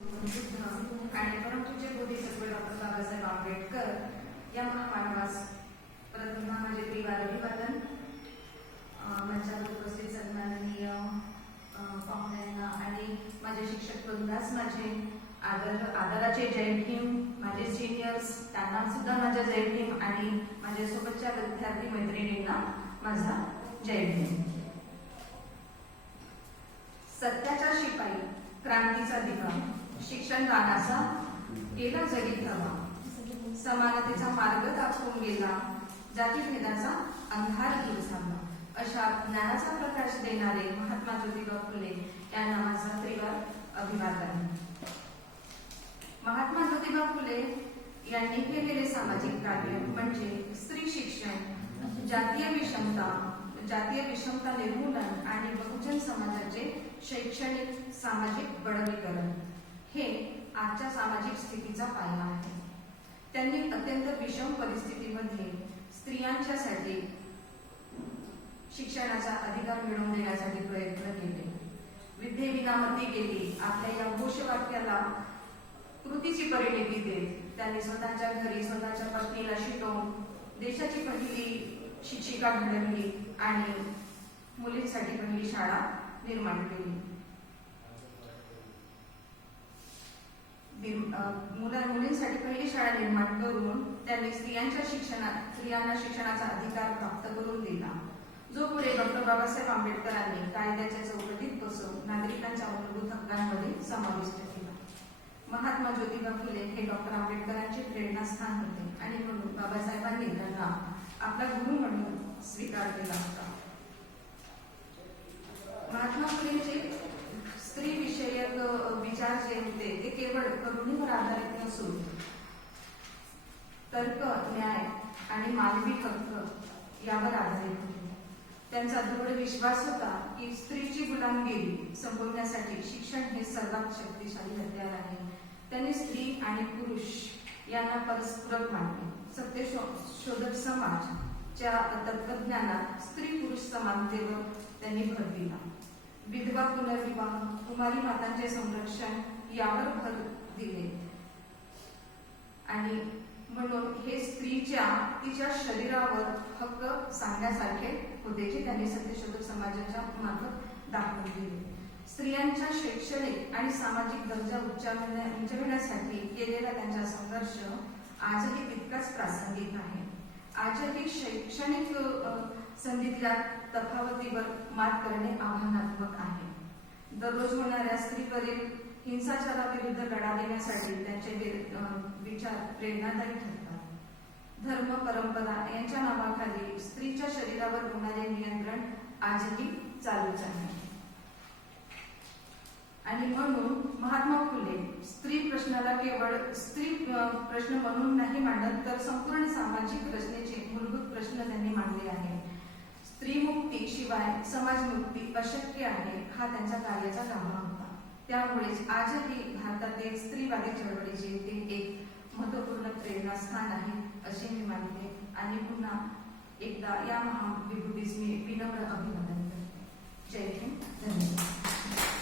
आणि परमपूज्य बोधिसत्व डॉक्टर बाबासाहेब आंबेडकर या महामानवास प्रथम माझे त्रिवार अभिवादन. मंचावर उपस्थित सन्माननीय पाहुण्यांना आणि माझे शिक्षक वृंदास माझे आदराचे जय भीम. माझे सिनियर्स त्यांना सुद्धा माझा जय भीम आणि माझ्यासोबतच्या विद्यार्थी मैत्रिणींना माझा जय भीम. सत्याचा शिपाई, क्रांतीचा दिवा, शिक्षण दानाचा केला जगी हवा, समानतेचा मार्ग दाखवून गेला, जातीभेदाचा अंधार दूर झाला. अशा ज्ञानाचा प्रकाश देणारे महात्मा ज्योतिबा फुले यांना माझा त्रिवार अभिवादन. महात्मा ज्योतिबा फुले यांनी केलेले सामाजिक कार्य म्हणजे स्त्री शिक्षण, जातीय विषमता निर्मूलन आणि बहुजन समाजाचे शैक्षणिक सामाजिक बळकटीकरण हे आजच्या सामाजिक स्थितीचा पाया आहे. त्यांनी अत्यंत विषम परिस्थितीमध्ये स्त्रियांच्यासाठी शिक्षणाचा अधिकार मिळवून देण्यासाठी प्रयत्न केले. विद्येविना मती गेली आपल्या या घोषवाक्याला कृतीची परिणती देत त्यांनी स्वतःच्या घरी स्वतःच्या पत्नीला शिकवून देशाची पहिली शिक्षिका घडवली आणि मुलींसाठी पहिली शाळा निर्माण केली. मुलींसाठी पहिली शाळा निर्माण करून त्यांनी स्त्रियांना शिक्षणाचा अधिकार प्राप्त करून दिला, जो पुढे डॉक्टर बाबासाहेब आंबेडकरांनी कायद्याच्या चौकटीत बसवून नागरिकांच्या मूलभूत हक्कांमध्ये समाविष्ट केला. महात्मा ज्योतिबा फुले हे डॉक्टर आंबेडकरांचे प्रेरणास्थान होते आणि म्हणून बाबासाहेबांनी त्यांना आपला गुरु म्हणून स्वीकार केला होता. महात्मा फुलेंचे स्त्री विषयक विचार जे होते ते केवळ करुणीवर आधारित नसून तर्क, न्याय आणि मानवी हक्क यावर आधारित होते. त्यांचा दृढ विश्वास होता की स्त्रीची गुलामगिरी संपवण्यासाठी शिक्षण हे सर्वात शक्तिशाली हत्यार आहे. त्यांनी स्त्री आणि पुरुष यांना परस्पर मानले. सत्यशोधक समाजच्या तत्वज्ञानात स्त्री पुरुष समानतेवर त्यांनी भर दिला. विधवा पुनर्विवाह, कुमारी मातांचे संरक्षण यावर भर दिले आणि म्हणून हे स्त्रीच्या तिच्या शरीरावर हक्क सांगण्यासारखे होते जे त्यांनी सत्यशोधक समाजाच्या मार्फत दाखवून दिले. स्त्रियांच्या शैक्षणिक आणि सामाजिक दर्जा उंचावण्यासाठी केलेला त्यांचा संघर्ष आजही तितकाच प्रासंगिक आहे. आजही शैक्षणिक संधीतल्या तफावतीवर मात करणे आव्हानात्मक आहे. दररोज होणाऱ्या स्त्रीवरील हिंसाचाराविरुद्ध लढा देण्यासाठी त्यांचे विचार प्रेरणादायी ठरतात. धर्म, परंपरा यांच्या नावाखाली स्त्रीच्या शरीरावर होणारे नियंत्रण आजही चालूच आहे आणि म्हणून महात्मा फुले स्त्री प्रश्नाला केवळ स्त्री प्रश्न म्हणून नाही मांडत तर संपूर्ण सामाजिक रचनेचे मूलभूत प्रश्न त्यांनी मांडले आहे. स्त्रीमुक्ती शिवाय समाजमुक्ती अशक्य आहे हा त्यांचा कार्याचा गाभा होता. त्यामुळेच आजही भारतातील स्त्रीवादी चळवळीचे ते एक महत्वपूर्ण प्रेरणास्थान आहे असे मी मानते आणि पुन्हा एकदा या महाविभूतीस मी विनम्र अभिवादन करते. जय हिंद, धन्यवाद.